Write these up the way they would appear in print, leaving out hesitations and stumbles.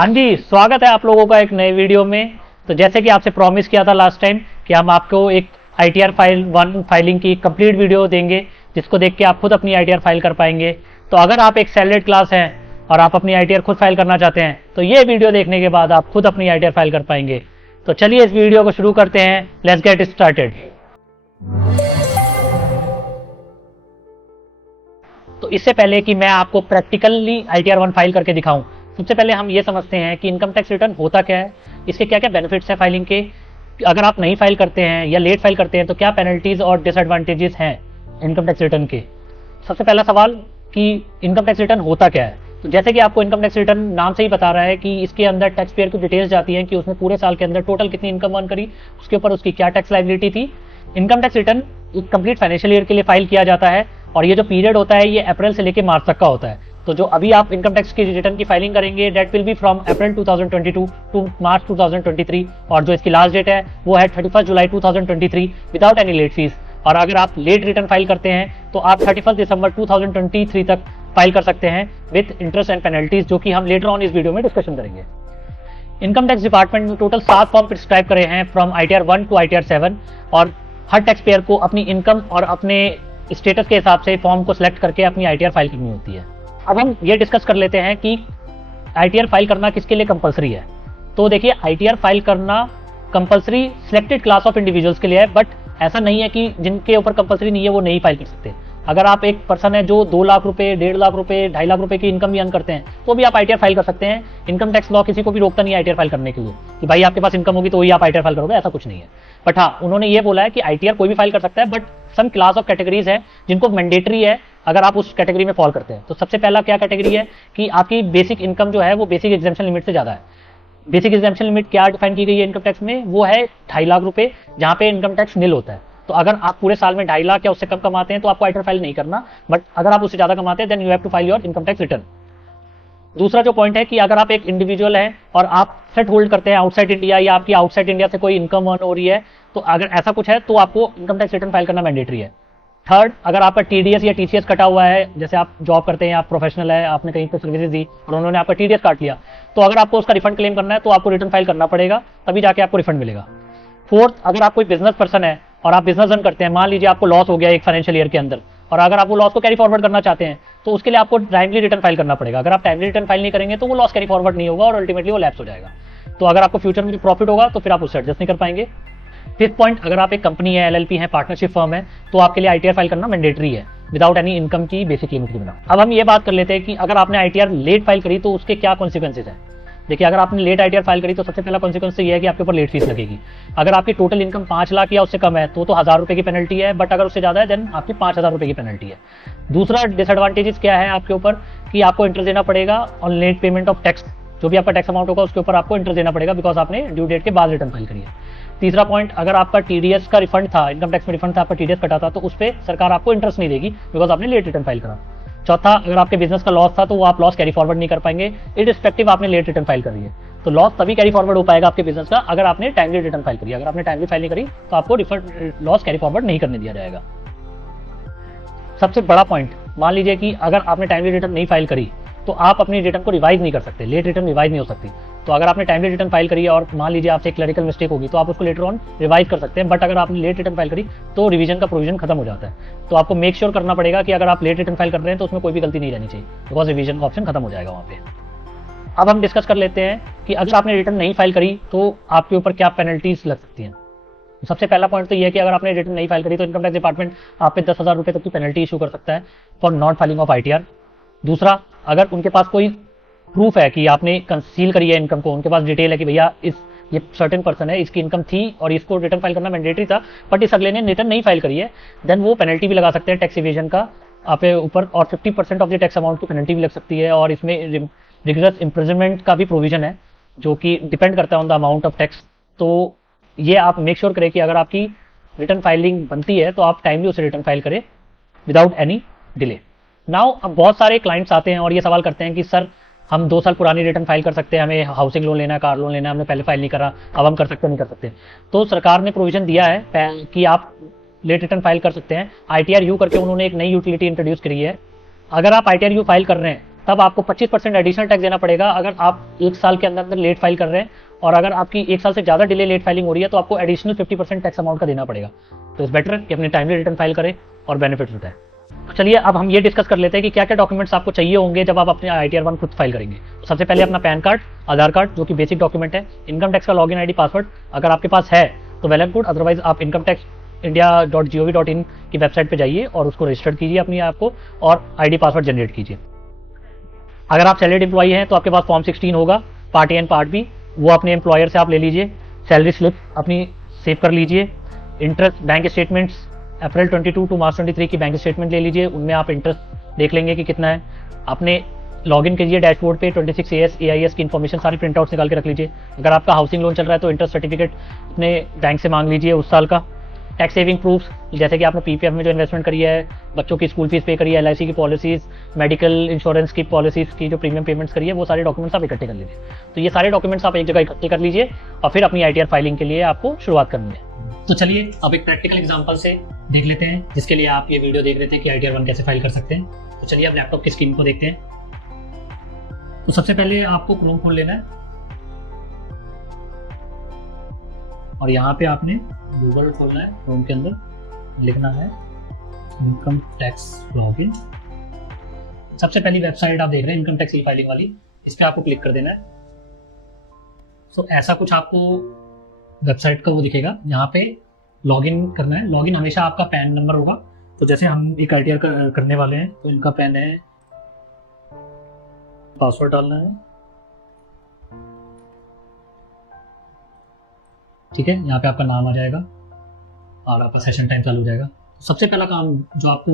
हाँ जी, स्वागत है आप लोगों का एक नए वीडियो में। तो जैसे कि आपसे प्रॉमिस किया था लास्ट टाइम कि हम आपको एक ITR फाइल 1 फाइलिंग की कंप्लीट वीडियो देंगे, जिसको देख के आप खुद अपनी ITR फाइल कर पाएंगे। तो अगर आप एक सैलरीड क्लास हैं और आप अपनी ITR खुद फाइल करना चाहते हैं तो ये वीडियो देखने के बाद आप खुद अपनी ITR फाइल कर पाएंगे। तो चलिए इस वीडियो को शुरू करते हैं। Let's get started. तो इससे पहले कि मैं आपको प्रैक्टिकली ITR 1 फाइल करके दिखाऊं, सबसे पहले हम ये समझते हैं कि इनकम टैक्स रिटर्न होता क्या है, इसके क्या क्या बेनिफिट्स हैं फाइलिंग के, अगर आप नहीं फाइल करते हैं या लेट फाइल करते हैं तो क्या पेनल्टीज और डिसएडवांटेजेस हैं इनकम टैक्स रिटर्न के। सबसे पहला सवाल कि इनकम टैक्स रिटर्न होता क्या है। तो जैसे कि आपको इनकम टैक्स रिटर्न नाम से ही बता रहा है कि इसके अंदर टैक्स पेयर की डिटेल्स जाती हैं कि उसने पूरे साल के अंदर टोटल कितनी इनकम अर्न करी, उसके ऊपर उसकी क्या टैक्स लायबिलिटी थी। इनकम टैक्स रिटर्न एक कंप्लीट फाइनेंशियल ईयर के लिए फाइल किया जाता है और ये जो पीरियड होता है ये अप्रैल से लेकर मार्च तक का होता है। तो जो अभी आप इनकम टैक्स की रिटर्न की फाइलिंग करेंगे that will be from April 2022 to March 2023 और जो इसकी लास्ट डेट है वो है 31 जुलाई 2023 विदाउट एनी लेट फीस। और अगर आप लेट रिटर्न फाइल करते हैं तो आप 31 दिसंबर 2023 तक फाइल कर सकते हैं विद इंटरेस्ट एंड पेनल्टीज, जो कि हम लेटर ऑन इस वीडियो में डिस्कशन करेंगे। इनकम टैक्स डिपार्टमेंट ने टोटल 7 फॉर्म प्रिस्क्राइब करे हैं फ्रॉम ITR 1 टू ITR 7 और हर टैक्स पेयर को अपनी इनकम और अपने स्टेटस के हिसाब से फॉर्म को सिलेक्ट करके अपनी ITR फाइल करनी होती है। अब हम ये डिस्कस कर लेते हैं कि ITR फाइल करना किसके लिए कंपलसरी है। तो देखिए, ITR फाइल करना compulsory selected class of individuals के लिए है, बट ऐसा नहीं है कि जिनके ऊपर कंपलसरी नहीं है वो नहीं फाइल कर सकते। अगर आप एक पर्सन है जो 2 लाख रुपए, 1.5 लाख रुपए, 2.5 लाख रुपए की इनकम भी अर्न करते हैं तो भी आप ITR फाइल कर सकते हैं। इनकम टैक्स लॉ किसी को भी रोकता नहीं है ITR फाइल करने के लिए कि भाई आपके पास इनकम होगी तो ही आप ITR फाइल करोगे, ऐसा कुछ नहीं है। बट हाँ, उन्होंने ये बोला है कि ITR कोई भी फाइल कर सकता है, but some class of categories है जिनको मैंडेटरी है अगर आप उस कैटेगरी में फॉल करते हैं। तो सबसे पहला क्या कैटेगरी है कि आपकी बेसिक इनकम जो है वो बेसिक एग्जाम्पशन लिमिट से ज्यादा है। बेसिक एग्जाम्पशन लिमिट क्या डिफाइन की गई है इनकम टैक्स में, वो है 2.5 लाख रुपए, जहां पे इनकम टैक्स निल होता है। तो अगर आप पूरे साल में 2.5 लाख या उससे कम कमाते हैं तो आपको ITR फाइल नहीं करना, बट अगर आप उससे ज्यादा कमाते हैं then you have to file your income tax return. दूसरा जो पॉइंट है कि अगर आप एक इंडिविजुअल हैं और आप सेट होल्ड करते हैं आउटसाइड इंडिया या आपकी आउटसाइड इंडिया से कोई इनकम अर्न हो रही है, तो अगर ऐसा कुछ है तो आपको इनकम टैक्स रिटर्न फाइल करना मैंडेटरी है। थर्ड, अगर आपका TDS या TCS कटा हुआ है, जैसे आप जॉब करते हैं, आप प्रोफेशनल है, आपने कहीं पर सर्विसेज दी और उन्होंने आपका TDS काट लिया, तो अगर आपको उसका रिफंड क्लेम करना है तो आपको रिटर्न फाइल करना पड़ेगा, तभी जाके आपको रिफंड मिलेगा। फोर्थ, अगर आप कोई बिजनेस पर्सन है और आप बिजनेस रन करते हैं, मान लीजिए आपको लॉस हो गया एक फाइनेंशियल ईयर के अंदर और अगर आप वो लॉस को कैरी फॉरवर्ड करना चाहते हैं तो उसके लिए आपको टाइमली रिटर्न फाइल करना पड़ेगा। अगर आप टाइमली रिटर्न फाइल नहीं करेंगे तो वो लॉस कैरी फॉरवर्ड नहीं होगा और अल्टीमेटली वो लैप्स हो जाएगा। तो अगर आपको फ्यूचर में प्रॉफिट होगा तो फिर आप उससे एडजस्ट नहीं कर पाएंगे। फिफ्थ पॉइंट, अगर आप एक कंपनी है, LLP है, पार्टनरशिप फर्म है, तो आपके लिए ITR फाइल करना मैंडेटरी है विदाउट एनी इनकम की बेसिक लिमिट के बिना। अब हम ये बात कर लेते हैं कि अगर आपने ITR लेट फाइल करी तो उसके क्या कॉन्सिक्वेंसेज हैं। देखिए, अगर आपने लेट ITR फाइल करी तो सबसे पहला कॉन्सिक्वेंस ये है कि आपके ऊपर लेट फीस लगेगी। अगर आपकी टोटल इनकम 5 लाख या उससे कम है तो 1000 रुपए की पेनल्टी है, बट अगर उससे ज्यादा है देन आपकी 5000 रुपए की पेनल्टी है। दूसरा डिसएडवांटेजेस क्या है आपके ऊपर कि आपको इंटरेस्ट देना पड़ेगा on late payment of tax. जो भी आपका टैक्स अमाउंट होगा उसके ऊपर आपको इंटरेस्ट देना पड़ेगा बिकॉज आपने ड्यू डेट के बाद रिटर्न फाइल करी है। तीसरा पॉइंट, अगर आपका TDS का रिफंड था, इनकम टैक्स में रिफंड था, आपका TDS कटा था, तो उस पर सरकार आपको इंटरेस्ट नहीं देगी बिकॉज आपने लेट रिटर्न फाइल करा। चौथा, अगर आपके बिजनेस का लॉस था तो वो आप लॉस कैरी फॉरवर्ड नहीं कर पाएंगे इररिस्पेक्टिव आपने लेट रिटर्न फाइल करी है। तो लॉस तभी कैरी फॉरवर्ड हो पाएगा आपके बिजनेस का अगर आपने टाइमली रिटर्न फाइल करी। अगर आपने टाइमली फाइल नहीं करी तो आपको रिफंड लॉस कैरी फॉरवर्ड नहीं करने दिया जाएगा। सबसे बड़ा पॉइंट, मान लीजिए कि अगर आपने टाइमली रिटर्न नहीं फाइल करी तो आप अपनी रिटर्न को रिवाइज नहीं कर सकते, लेट रिटर्न रिवाइज नहीं हो सकती। तो अगर आपने टाइमली रिटर्न फाइल करी है और मान लीजिए आपसे क्लरिकल मिस्टेक होगी तो आप उसको लेटर ऑन रिवाइज कर सकते हैं, बट अगर आपने लेट रिटर्न फाइल करी तो रिवीजन का प्रोविजन खत्म हो जाता है। तो आपको मेक श्योर करना पड़ेगा कि अगर आप लेट रिटर्न फाइल कर रहे हैं तो उसमें कोई भी गलती नहीं रहनी चाहिए बिकॉज रिवीजन का ऑप्शन खत्म हो जाएगा वहाँ पे। अब हम डिस्कस कर लेते हैं कि अगर आपने रिटर्न नहीं फाइल करी तो आपके ऊपर क्या पेनल्टीज लग सकती हैं। सबसे पहला पॉइंट तो यह है कि अगर आपने रिटर्न नहीं फाइल करी तो इनकम टैक्स डिपार्टमेंट आप पे 10,000 रुपए तक की पेनल्टी इशू कर सकता है for not filing of ITR। दूसरा, अगर उनके पास कोई प्रूफ है कि आपने कंसील करी है इनकम को, उनके पास डिटेल है कि भैया ये सर्टेन पर्सन है, इसकी इनकम थी और इसको रिटर्न फाइल करना मैंडेटरी था, बट इस अगले ने रिटर्न नहीं फाइल करी है, देन वो पेनल्टी भी लगा सकते हैं टैक्स इवेजन का आपके ऊपर और 50% ऑफ द टैक्स अमाउंट की पेनल्टी भी लग सकती है। और इसमें रिगरस इम्प्रिजनमेंट का भी प्रोविजन है जो कि डिपेंड करता है on the amount of tax. तो ये आप मेक श्योर करें कि अगर आपकी रिटर्न फाइलिंग बनती है तो आप टाइमली उसे रिटर्न फाइल करें विदाउट एनी डिले। नाउ अब बहुत सारे क्लाइंट्स आते हैं और ये सवाल करते हैं कि सर हम 2 साल पुरानी रिटर्न फाइल कर सकते हैं, हमें हाउसिंग लोन लेना है, कार लोन लेना है, हमने पहले फाइल नहीं करा, अब हम कर सकते नहीं कर सकते। तो सरकार ने प्रोविजन दिया है कि आप लेट रिटर्न फाइल कर सकते हैं। ITR-U करके उन्होंने एक नई यूटिलिटी इंट्रोड्यूस करी है। अगर आप ITR-U फाइल कर रहे हैं तब आपको 25% एडिशनल टैक्स देना पड़ेगा अगर आप 1 साल के अंदर अंदर लेट फाइल कर रहे हैं, और अगर आपकी 1 साल से ज़्यादा डिले लेट फाइलिंग हो रही है तो आपको एडिशनल 50% टैक्स अमाउंट का देना पड़ेगा। तो इस बेटर कि अपनी टाइमली रिटर्न फाइल करें और बेनिफिट्स उठाएं। तो चलिए अब हम ये डिस्कस कर लेते हैं कि क्या क्या डॉक्यूमेंट्स आपको चाहिए होंगे जब आप अपने ITR 1 खुद फाइल करेंगे। तो सबसे पहले अपना पैन कार्ड, आधार कार्ड जो कि बेसिक डॉक्यूमेंट है, इनकम टैक्स का लॉगिन ID पासवर्ड अगर आपके पास है तो वेल एंड गुड, अदरवाइज आप incometaxindia.gov.in की वेबसाइट पे जाइए और उसको रजिस्टर कीजिए अपनी ऐप को और ID पासवर्ड जनरेट कीजिए। अगर आप सैलरीड एम्प्लॉई हैं तो आपके पास फॉर्म 16 होगा, part A and part B, वो अपने एम्प्लॉयर से आप ले लीजिए। सैलरी स्लिप अपनी सेव कर लीजिए। Interest bank statements April 22 to March 23 की बैंक स्टेटमेंट ले लीजिए, उनमें आप इंटरेस्ट देख लेंगे कि कितना है। अपने लॉगिन कीजिए डैशबोर्ड पे 26AS AIS की इन्फॉर्मेशन सारी प्रिंट आउट्स निकाल के रख लीजिए। अगर आपका हाउसिंग लोन चल रहा है तो इंटरेस्ट सर्टिफिकेट अपने बैंक से मांग लीजिए उस साल का। टैक्स सेविंग प्रूफ्स जैसे कि आपने PPF में जो इन्वेस्टमेंट करी है, बच्चों की स्कूल फीस पे करी है, LIC की पॉलिसीज, मेडिकल इंश्योरेंस की पॉलिसीज की जो प्रीमियम पेमेंट्स करी है, वो सारे डॉक्यूमेंट्स आप इकट्ठे कर लीजिए। तो ये सारे डॉक्यूमेंट्स आप एक जगह इकट्ठे कर लीजिए और फिर अपनी ITR फाइलिंग के लिए आपको शुरुआत करनी है। तो चलिए अब एक प्रैक्टिकल एग्जांपल से देख लेते हैं, जिसके लिए आप ये वीडियो देख रहे थे कि ITR 1 कैसे फाइल कर सकते हैं। तो चलिए अब लैपटॉप की स्क्रीन को देखते हैं। तो सबसे पहले आपको क्रोम खोल लेना है और यहाँ पे आपने गूगल खोलना है। क्रोम के अंदर लिखना है इनकम टैक्स लॉगिन। सबसे पहली वेबसाइट आप देख रहे हैं इनकम टैक्स ई फाइलिंग वाली, इस पर आपको क्लिक कर देना है। तो ऐसा कुछ आपको वेबसाइट का वो दिखेगा, यहाँ पे लॉगिन करना है। लॉगिन हमेशा आपका पैन नंबर होगा। तो जैसे हम एक ITR करने वाले हैं तो इनका पैन है, पासवर्ड डालना है, ठीक है। यहाँ पे आपका नाम आ जाएगा और आपका सेशन टाइम चालू हो जाएगा। तो सबसे पहला काम जो आपको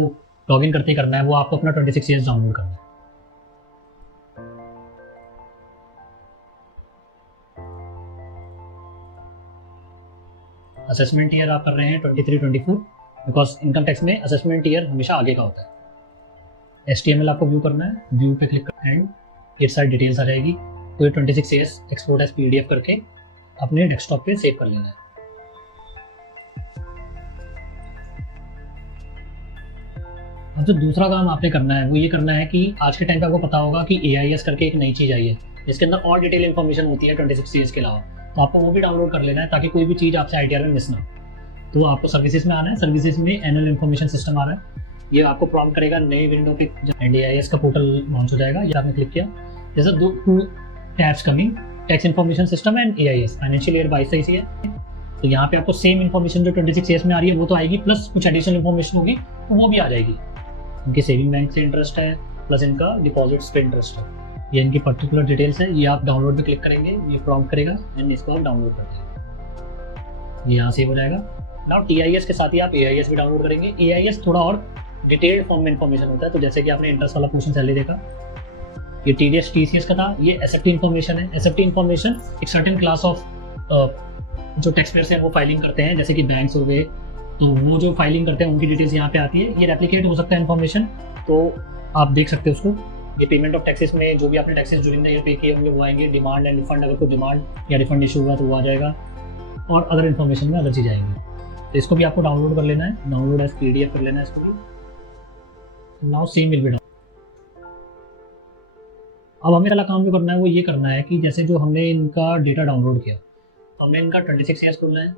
लॉगिन करते ही करना है वो आपको अपना 26AS डाउनलोड करना है। असेसमेंट ईयर आप कर रहे हैं 23-24, बिकॉज इनकम टैक्स में असेसमेंट ईयर हमेशा आगे का होता है। HTML आपको व्यू करना है, व्यू पे क्लिक कर एंड ये सारी डिटेल्स आ जाएगी। तो ये 26AS एक्सपोर्ट एज PDF करके अपने डेस्कटॉप पे सेव कर लेना है। अब जो दूसरा काम आपने करना है वो ये करना है कि आज के टाइम पे आपको पता होगा कि AIS करके एक नई चीज़ आई है, जिसके अंदर और डिटेल इन्फॉर्मेशन होती है 26AS के अलावा। तो आपको वो भी डाउनलोड कर लेना है ताकि कोई भी चीज़ आपसे ITR में मिस ना हो। तो आपको सर्विसेज में आना है। सर्विसेज में एनुअल इन्फॉर्मेशन सिस्टम आ रहा है, ये आपको प्रॉम्प्ट करेगा नई विंडो पे AIS का पोर्टल लॉन्च हो जाएगा। ये आपने क्लिक किया, जैसे two tabs coming, tax information system and AIS, financial year 22-23 है। तो यहाँ पे आपको सेम इन्फॉर्मेशन जो 26AS में आ रही है वो तो आएगी, प्लस कुछ एडिशनल इन्फॉर्मेशन होगी तो वो भी आ जाएगी। इनके सेविंग बैंक से इंटरेस्ट है, प्लस इनका डिपॉजिट्स पे इंटरेस्ट है, ये इनकी पर्टिकुलर डिटेल्स है। ये आप डाउनलोड पे क्लिक करेंगे, ये प्रॉम्प्ट करेगा एंड इसको आप डाउनलोड कर देंगे, ये यहाँ सेव हो जाएगा। नाउ TIS के साथ ही आप AIS भी डाउनलोड करेंगे। AIS थोड़ा और डिटेल्ड फॉर्म में इन्फॉर्मेशन होता है। तो जैसे कि आपने इंटरेस्ट वाला पोर्शन पहले देखा, ये TDS TCS का था, ये SFT इन्फॉर्मेशन है। SFT इन्फॉर्मेशन एक सर्टेन क्लास ऑफ जो टैक्स पेयर्स हैं वो फाइलिंग करते हैं, जैसे कि बैंक्स हो गए, तो वो जो फाइलिंग करते हैं उनकी डिटेल्स यहाँ पे आती है। ये रेप्लिकेट हो सकता है इन्फॉर्मेशन, तो आप देख सकते हो उसको। ये पेमेंट ऑफ टैक्सेस में जो भी आपने टैक्सेस ड्यूरिंग द ईयर पे किए होंगे वो आएंगे। डिमांड एंड रिफंड, अगर कोई डिमांड या रिफंड इशू हुआ तो वो आ जाएगा, और अदर इन्फॉर्मेशन में अदर चीज़ आएंगी। तो इसको भी आपको डाउनलोड कर लेना है, डाउनलोड एज PDF कर लेना है इसको भी। Now same will be down. अब हमें पहला काम जो करना है वो ये करना है कि जैसे जो हमने इनका डेटा डाउनलोड किया, तो हमने इनका 26AS खोलना है,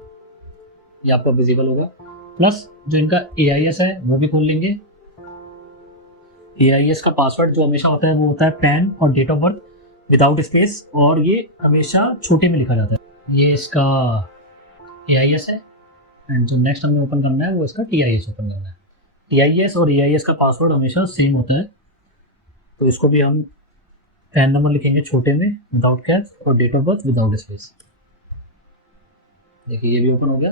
ये आपको विजिबल होगा। प्लस जो इनका AIS है वो भी खोल लेंगे। AIS का पासवर्ड जो हमेशा होता है वो होता है पैन और date of birth without space, और ये हमेशा छोटे में लिखा जाता है। ये इसका AIS है एंड जो नेक्स्ट हमें ओपन करना है वो इसका TIS ओपन करना है। TIS और AIS का पासवर्ड हमेशा सेम होता है। तो इसको भी हम पैन नंबर लिखेंगे छोटे में विदाउट कैप्स और date of birth without space. देखिए ये भी ओपन हो गया।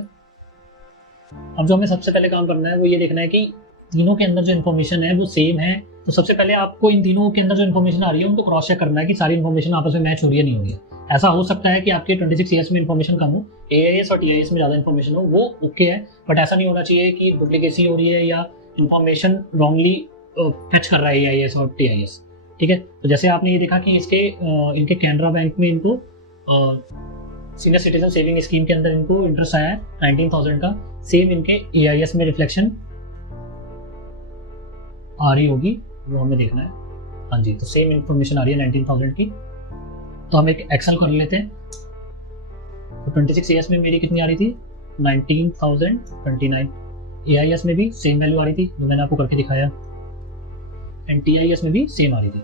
अब जो हमें सबसे पहले काम करना है वो ये देखना है कि तीनों के अंदर जो इन्फॉर्मेशन है वो सेम है। तो सबसे पहले आपको इन तीनों के अंदर जो इन्फॉर्मेशन आ रही है उनको क्रॉस चेक करना है कि सारी इन्फॉर्मेशन आपस में मैच हो रही है नहीं हो रही है। ऐसा हो सकता है कि आपके 26AS में इन्फॉर्मेशन कम हो, AIS और TIS में ज़्यादा इन्फॉर्मेशन हो, वो ओके है, बट ऐसा नहीं होना चाहिए कि डुप्लीकेसी हो रही है या इन्फॉर्मेशन रॉन्गली फैच कर रहा है AIS और TIS। ठीक है, तो जैसे आपने ये देखा कि इनके कैनरा बैंक में इनको सीनियर सिटीजन सेविंग स्कीम के अंदर इनको इंटरेस्ट आया है 19,000 का। सेम इनके AIS में रिफ्लेक्शन आ रही होगी, वो हमें देखना है। हाँ जी, तो सेम इन्फॉर्मेशन आ रही है 19,000 की। तो हम एक एक्सेल कर लेते हैं। तो 26 ईयर्स में मेरी कितनी आ रही थी, 19,029। AIS में भी सेम वैल्यू आ रही थी जो मैंने आपको करके दिखाया, एंड TIS में भी सेम आ रही थी।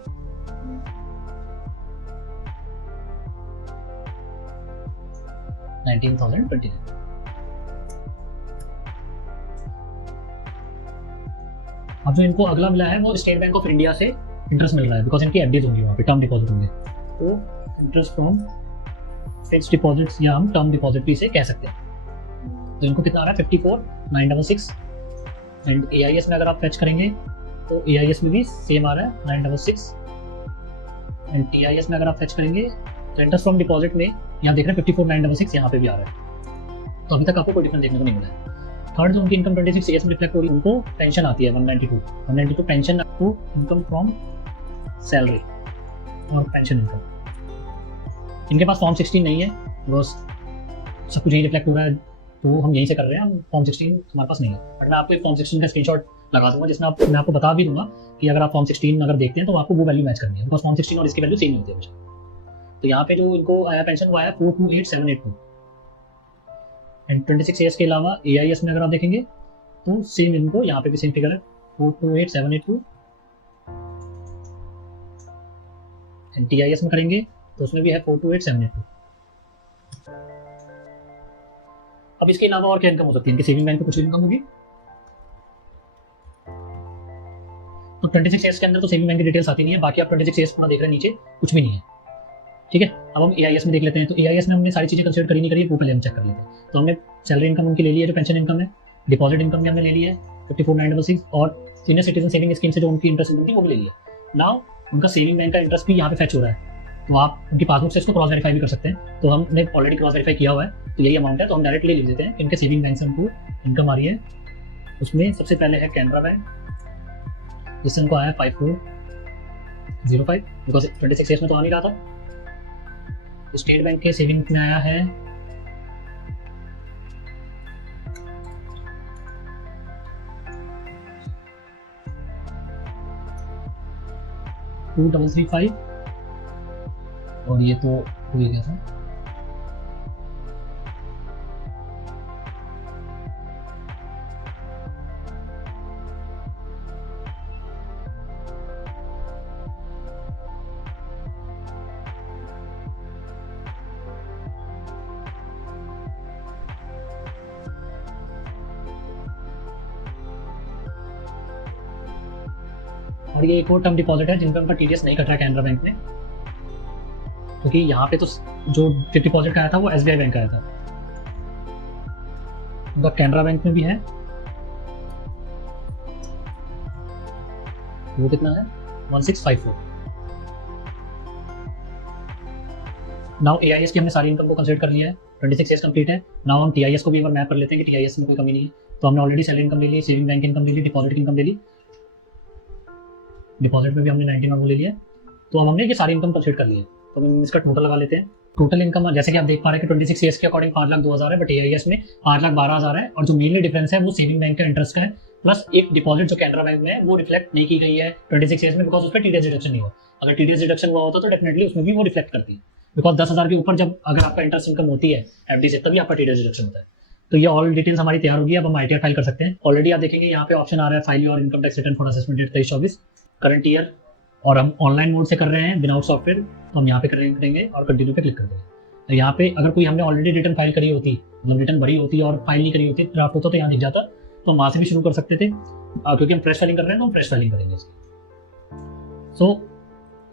अब जो इनको अगला मिला है वो स्टेट बैंक ऑफ इंडिया से इंटरेस्ट मिल रहा है, बिकॉज इनकी एफडीज होंगी वहाँ पे, टर्म डिपॉजिट होंगे। तो इंटरेस्ट फ्रॉम फिक्स डिपॉजिट्स या हम टर्म डिपॉजिट भी इसे कह सकते हैं। तो इनको कितना आ रहा है, 54,966। एंड AIS में अगर आप फैच करेंगे तो AIS में भी सेम आ रहा है 966। एंड TIS में अगर आप फैच करेंगे तो इंटरेस्ट फ्रॉम डिपॉजिट में यहाँ देख रहे हैं 54,966 यहाँ पे भी आ रहा है। तो अभी तक आपको कोई डिफरेंस देखने को नहीं मिला है। थर्ड जो उनकी इनकम 26 ईयर्स में रिफ्लेक्ट हो रही है, उनको पेंशन आती है 192 pension to income from salary और पेंशन इनकम। इनके पास फॉर्म 16 नहीं है, बिकॉज सब कुछ यही रिफ्लेक्ट हो रहा है, तो हम यहीं से कर रहे हैं। हम फॉर्म 16 हमारे पास नहीं है, बट मैं आपको एक फॉर्म 16 का स्क्रीनशॉट लगा दूंगा, जिसमें मैं आपको बता भी दूंगा कि अगर आप फॉर्म 16 अगर देखते हैं तो आपको वो वैल्यू मैच करनी है, बिकॉज फॉर्म 16 और इसकी वैल्यू सेम होती है हमेशा। तो यहाँ पे जो इनको आया पेंशन वो आया 428,782। एंड 26 ईयर्स के अलावा AIS में अगर आप देखेंगे तो सेम इनको यहाँ पे भी सेम फिगर है 428,782। एंड TIS में करेंगे तो उसमें भी है 428,782। अब इसके अलावा और क्या इनकम हो सकती है, इनके सेविंग बैंक में कुछ इनकम होगी। तो 26 ईयर्स के अंदर तो सेविंग बैंक की डिटेल्स आती नहीं है, बाकी आप 26 ईयर्स पूरा देख रहे हैं, नीचे कुछ भी नहीं है। ठीक है, अब हम AIS में देख लेते हैं। तो AIS में हमने सारी चीजें कंसीडर करी नहीं करी, वो पहले हम चेक कर लेते हैं। तो हमने सैलरी इनकम उनकी ले ली है, जो पेंशन इनकम है, डिपॉजिट इनकम भी हमने ले ली है 54,966, और सीनियर सिटीजन सेविंग स्कीम से जो उनकी इंटरेस्ट इनकम थी वो भी ले लिया। नाउ उनका सेविंग बैंक का इंटरेस्ट भी यहाँ पे फैच हो रहा है, तो आप उनकी पासबुक से इसको क्रॉस वेरीफाई भी कर सकते हैं। तो हमने ऑलरेडी क्रॉस वेरीफाई किया हुआ है, तो यही अमाउंट है, तो हम डायरेक्टली लिख देते हैं इनके सेविंग बैंक से हमको इनकम आ रही है। उसमें सबसे पहले है कैनरा बैंक, जिससे उनको आया 5405, बिकॉज 26 ईयर्स में तो आ नहीं रहा था। स्टेट बैंक के सेविंग में आया है 2335, और ये तो हो ही गया था। और ये एक और टर्म डिपॉजिट है जिनका उनका TDS नहीं कट रहा है कैनरा बैंक में, क्योंकि यहाँ पे तो जो फिक्स डिपॉजिट का आया था वो SBI बैंक का आया था। उनका कैनरा बैंक में भी है, वो कितना है 1654। नाउ AIS की हमने सारी इनकम को कंसीडर कर लिया है, 26 ईयर्स कंप्लीट है। नाउ हम TIS को भी एक बार मैप कर लेते हैं कि TIS में कोई कमी नहीं है। तो हमने ऑलरेडी सैलरी इनकम ले ली, सेविंग बैंक इनकम ले ली, डिपॉजिट इनकम ले ली, डिपॉजिट में भी हमने 19 और वो ले लिया। तो अब हमने ये सारी इनकम कंसीडर कर ली है, तो हम इसका टोटल लगा लेते हैं। टोटल इनकम जैसे कि आप देख पा रहे हैं कि 26 ईयर्स के अकॉर्डिंग 5,02,000 है, बट AIS में 5,12,000 है, और जो मेनली डिफरेंस है वो सेविंग बैंक का इंटरेस्ट का है, प्लस एक डिपॉजिट जो कैनरा बैंक में है वो रिफ्लेक्ट नहीं की गई है 26 ईयर्स में, बिकॉज उस पर TDS डिडक्शन नहीं हुआ। अगर TDS डिडक्शन हुआ होता तो डेफिनेटली उसमें भी वो रिफ्लेक्ट करती, बिकॉज 10,000 के ऊपर जब अगर आपका इंटरेस्ट इनकम होती है FD से, तभी आपका TDS डिडक्शन होता है। तो ये ऑल डिटेल्स हमारी तैयार होगी, अब हम ITR फाइल कर सकते हैं। ऑलरेडी आप देखेंगे यहाँ पे ऑप्शन आ रहा है file your income tax return for assessment date 23-24 current year, और हम ऑनलाइन मोड से कर रहे हैं विदाउट सॉफ्टवेयर, तो हम यहाँ पे करेंगे और कंटिन्यू पे क्लिक कर देंगे। तो यहाँ पे अगर कोई हमने ऑलरेडी रिटर्न फाइल करी होती, मतलब रिटर्न भरी होती और फाइल नहीं करी होती, ड्राफ्ट होता तो यहाँ दिख जाता, तो हम वहाँ से भी शुरू कर सकते थे। क्योंकि हम फ्रेश फाइलिंग कर रहे हैं तो हम फ्रेश फाइलिंग करेंगे इसकी। सो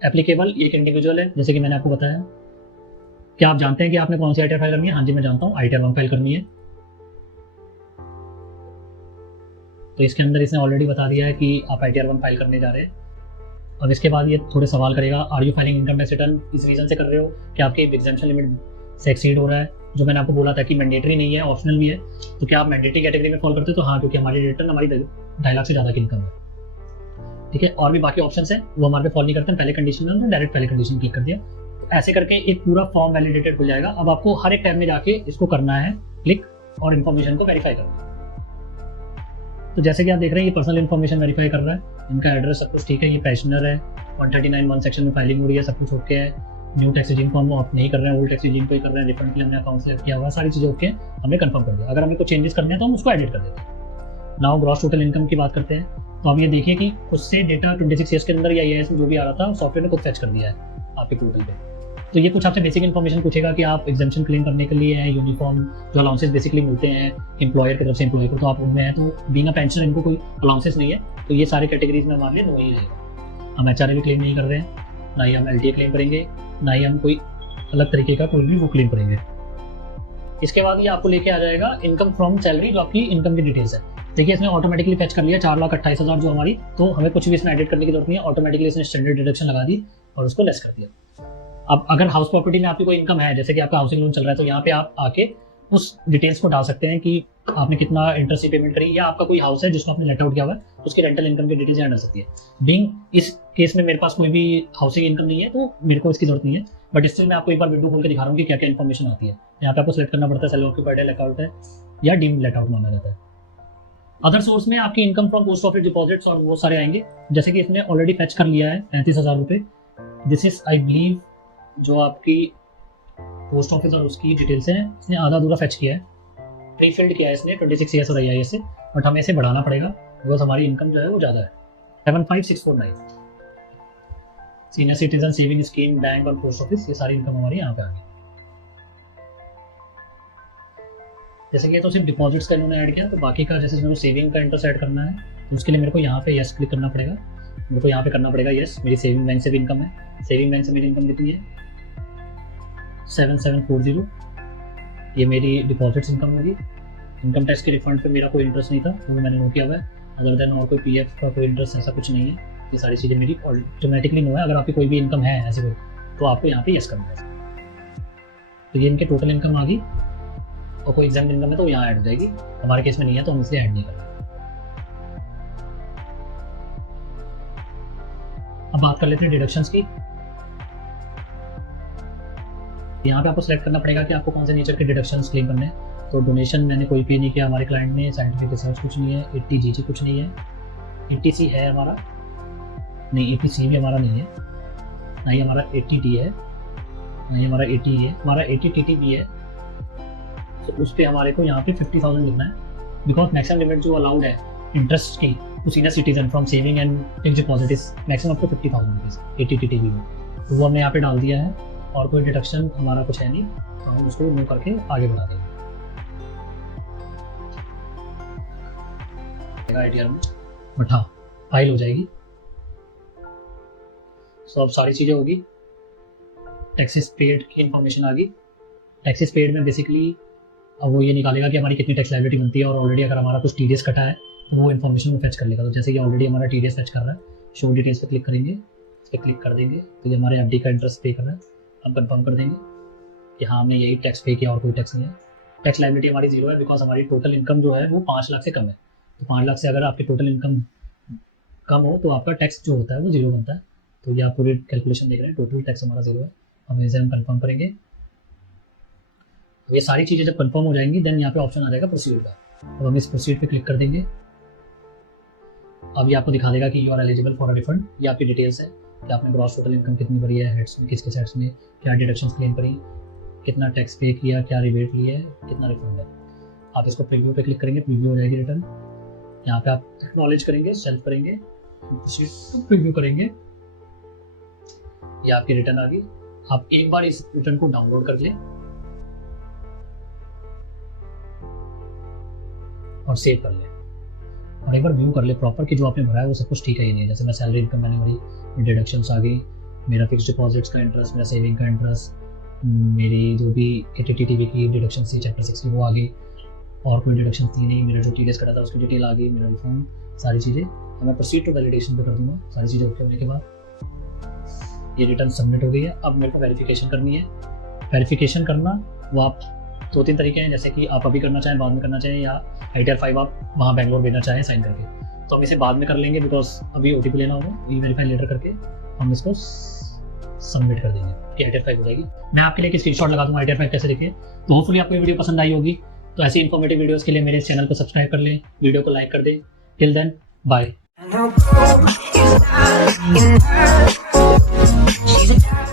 एप्लीकेबल एक इंडिविजुअल है, जैसे कि मैंने आपको बताया। क्या आप जानते हैं कि आपने कौन सी ITR फाइल करनी है? हाँ जी मैं जानता हूँ, ITR 1 फाइल करनी है। तो इसके अंदर इसने ऑलरेडी बता दिया है कि आप ITR 1 फाइल करने जा रहे हैं। अब इसके बाद ये थोड़े सवाल करेगा, are you filing income tax return इस रीजन से कर रहे हो कि आपके एग्जाम्पशन लिमिट से एक्सीड हो रहा है, जो मैंने आपको बोला था कि मैंडेटरी नहीं है, ऑप्शनल भी है। तो क्या आप मैंडेटरी कैटेगरी में फॉल करते हो? तो हाँ, क्योंकि हमारी रिटर्न हमारी 2.5 लाख से ज़्यादा की इनकम है। ठीक है, और भी बाकी ऑप्शन है वो हमारे पे फॉल नहीं करते हैं। पहले कंडीशन में हमने डायरेक्ट पहले कंडीशन क्लिक कर दिया, ऐसे करके एक पूरा फॉर्म वैलिडेटेड हो जाएगा। अब आपको हर एक टैब में जाके इसको करना है क्लिक और इन्फॉर्मेशन को वेरीफाई करना है। तो जैसे कि आप देख रहे हैं ये पर्सनल इन्फॉर्मेशन वेरीफाई कर रहा है, इनका एड्रेस सब कुछ ठीक है, ये पेंशनर है, 139(1) सेक्शन में फाइलिंग हो रही है, सब कुछ ओके है। न्यू टैक्स रिजीम को हम ऑप्ट नहीं कर रहे हैं, ओल्ड टैक्स रिजीम को ही कर रहे हैं। रिफंड के लिए हमने अकाउंट सेलेक्ट किया हुआ, सारी चीज़ें ओके हैं, हमने कंफर्म कर दिया। अगर हमें कुछ चेंजेस करने हैं तो हम उसको एडिट कर देते हैं। नाउ ग्रॉस टोटल इनकम की बात करते हैं। तो आप ये देखिए कि उससे डेटा 26 ईयर्स के अंदर या ईएस में जो भी आ रहा था सॉफ्टवेयर ने खुद फैच कर दिया है आपके पोर्टल पे। तो ये कुछ आपसे बेसिक इन्फॉर्मेशन पूछेगा कि आप एग्जाम्पशन क्लेम करने के लिए है, यूनिफॉर्म जो अलाउंसेस बेसिकली मिलते हैं एम्प्लॉयर की तरफ से एम्प्लॉय को, तो आप उनमें हैं। तो बीइंग अ पेंशनर इनको कोई अलाउंसेस नहीं है, तो ये सारे कैटेगरीज में हमारे लिए नो ही रहेगा। हम एचआरए भी क्लेम नहीं कर रहे हैं, ना ही हम एलटीए क्लेम करेंगे, ना ही हम कोई अलग तरीके का कोई भी वो क्लेम करेंगे। इसके बाद ये आपको लेके आ जाएगा इनकम फ्रॉम सैलरी, जो आपकी इनकम की डिटेल्स है। देखिए इसने ऑटोमेटिकली फैच कर लिया 4,28,000 जो हमारी, तो हमें कुछ भी इसमें एडिट करने की जरूरत नहीं है। ऑटोमेटिकली इसने स्टैंडर्ड डिडक्शन लगा दी और उसको लेस कर दिया। अब अगर हाउस प्रॉपर्टी में आपकी कोई इनकम है, जैसे कि आपका हाउसिंग लोन चल रहा है, तो यहाँ पे आप आके उस डिटेल्स को डाल सकते हैं कि आपने कितना इंटरेस्ट की पेमेंट करी, या आपका कोई हाउस है जिसको आपने लेट आउट किया हुआ है, उसकी रेंटल इनकम की डिटेल्स यहाँ डाल सकती है। बीइंग इस केस में मेरे पास कोई भी हाउसिंग इनकम नहीं है, तो मेरे को इसकी जरूरत नहीं है, बट स्टिल मैं आपको एक बार विंडो खोल के दिखा रहा हूँ कि क्या क्या इन्फॉर्मेशन आती है। यहाँ पे आपको सेलेक्ट करना पड़ता है सेल्फ ऑक्यूपाइड लेट आउट है या डीम्ड लेट आउट माना जाता है। अदर सोर्स में आपकी income from post office deposits और वो सारे आएंगे, जैसे कि इसने ऑलरेडी फैच कर लिया है 35,000 रुपये। दिस इज आई बिलीव जो आपकी पोस्ट ऑफिस और उसकी डिटेल्स हैं, इसने आधा अधूरा फैच किया है, प्री फिल्ड किया है इसने 26 ईयर्स और IAS से, बट हमें इसे बढ़ाना पड़ेगा बिकॉज हमारी इनकम जो है वो ज़्यादा है। 75,649 senior citizen saving scheme, bank और पोस्ट ऑफिस, ये सारी इनकम हमारी यहाँ पे आ गई। जैसे कि तो सिर्फ डिपॉजिट्स का इन्होंने ऐड किया, तो बाकी का जैसे मेरे को सेविंग का इंटरेस्ट ऐड करना है, तो उसके लिए मेरे को यहाँ पे यस क्लिक करना पड़ेगा। मेरे को यहाँ पे करना पड़ेगा यस। मेरी सेविंग बैंक से भी इनकम है, सेविंग बैंक से मेरी इनकम कितनी है 7740, ये मेरी डिपॉजिट्स इनकम होगी। इनकम टैक्स के रिफंड पे मेरा कोई इंटरेस्ट नहीं था, वो मैंने नोट किया हुआ है। अदर देन और कोई PF का कोई इंटरेस्ट ऐसा कुछ नहीं है, ये सारी चीज़ें मेरी ऑटोमेटिकली नो है। अगर आपकी कोई भी इनकम है ऐसे कोई, तो आपको यहाँ पे यस करना है। तो ये इनके टोटल इनकम आ गई, और कोई एग्जाम इनकम है तो यहाँ ऐड हो जाएगी। हमारे केस में नहीं है तो हम इसलिए ऐड नहीं कर रहे। अब बात कर लेते हैं डिडक्शंस की। यहाँ पे आपको सेलेक्ट करना पड़ेगा कि आपको कौन से नेचर के डिडक्शंस क्लेम करने हैं। तो डोनेशन मैंने कोई पे नहीं किया हमारे क्लाइंट ने, साइंटिफिक रिसर्च कुछ नहीं है, 80GG कुछ नहीं है, ETC है हमारा नहीं, ETC भी हमारा नहीं है, ना ही हमारा 80D है, ना ही हमारा 80 है, हमारा 80TT भी है। तो उस पर हमारे को यहाँ पे 50,000 लिखना है, बिकॉज मैक्सिमम लिमिट जो अलाउड है इंटरेस्ट की to senior citizen from saving and fixed deposit is maximum up to 50,000 rupees 80TT में। तो वो हमने यहाँ पे डाल दिया है, और कोई डिडक्शन हमारा कुछ है नहीं, तो हम उसको मूव करके आगे बढ़ा देंगे ITR में। बट हाँ, फाइल हो जाएगी। सो अब सारी चीज़ें होगी। टैक्सेस पेड की इंफॉर्मेशन आ गई। टैक्सेस पेड में बेसिकली अब वो ये निकालेगा कि हमारी कितनी टैक्स लायबिलिटी बनती है, और ऑलरेडी अगर हमारा कुछ TDS कटा है तो वो इन्फॉर्मेशन में फैच कर लेगा। तो जैसे कि ऑलरेडी हमारा TDS फैच कर रहा है, शो डिटेल्स पे क्लिक करेंगे, इस पर क्लिक कर देंगे, तो ये हमारे FD का इंटरेस्ट पे कर रहा है। हम कंफर्म कर देंगे कि हाँ हमने यही टैक्स पे किया और कोई टैक्स नहीं है। टैक्स लायबिलिटी हमारी 0 है, बिकॉज हमारी टोटल इनकम जो है वो 5 लाख से कम है। तो 5 लाख से अगर आपकी टोटल इनकम कम हो तो आपका टैक्स जो होता है वो 0 बनता है। तो ये आप पूरी कैलकुलेशन देख रहे हैं, टोटल टैक्स हमारा 0 है। अब इसे हम कंफर्म करेंगे। अब ये सारी चीज़ें जब कंफर्म हो जाएंगी, देन यहाँ पे ऑप्शन आ जाएगा प्रोसीड का। अब हम इस प्रोसीड पे क्लिक कर देंगे। अब ये आपको दिखा देगा कि you are eligible for a refund. ये आपकी डिटेल्स है कि आपने ग्रॉस टोटल इनकम कितनी भरी है, हेड्स में किसके सेट्स में क्या डिडक्शंस क्लेम करी, कितना टैक्स पे किया, क्या रिबेट लिया है, कितना रिफंड है। आप इसको प्रीव्यू पे क्लिक करेंगे, प्रीव्यू हो जाएगी रिटर्न। यहाँ पे आप एक्नॉलेज करेंगे, सेल्फ करेंगे, प्रीव्यू करेंगे, ये आपकी रिटर्न आ गई। आप एक बार इस रिटर्न को डाउनलोड कर लें और सेव कर लें, और एक बार व्यू कर ले प्रॉपर कि जो आपने भरा है वो सब कुछ ठीक है ही नहीं है। जैसे मैं सैलरी इनकम मैंने भरी, डिडक्शंस आ गई, मेरा फिक्स डिपॉजिट्स का इंटरेस्ट, मेरा सेविंग का इंटरेस्ट, मेरी जो भी TTTV की डिडक्शन थी चैप्टर 6 की वो आ गई, और कोई डिडक्शन थी नहीं। मेरा जो TDS कटा था उसकी डिटेल आ गई, मेरा रिफंड, सारी चीज़ें। अब मैं प्रोसीड टू वैलिडेशन पे कर दूंगा। सारी चीज़ें ओके होने के बाद ये रिटर्न सबमिट हो गई है। अब मेरे को वेरिफिकेशन करनी है। वेरिफिकेशन करना वो आप 2-3 तरीके हैं, जैसे कि आप अभी करना चाहें, बाद में करना चाहें, या ITR 5 आप वहाँ बैंगलोर भेजना चाहें साइन करके। तो हम इसे बाद में कर लेंगे, बिकॉज अभी OTP लेना होगा, E-वेरीफाई लेटर करके हम इसको सबमिट कर देंगे कि ITR 5 हो जाएगी। मैं आपके लिए एक स्क्रीनशॉट लगा दूंगा ITR 5 कैसे दिखे। तो होपफुली आपको ये वीडियो पसंद आई होगी। तो ऐसी इन्फॉर्मेटिव वीडियोस के लिए मेरे चैनल को सब्सक्राइब कर लें, वीडियो को लाइक कर दें। Till then bye. music.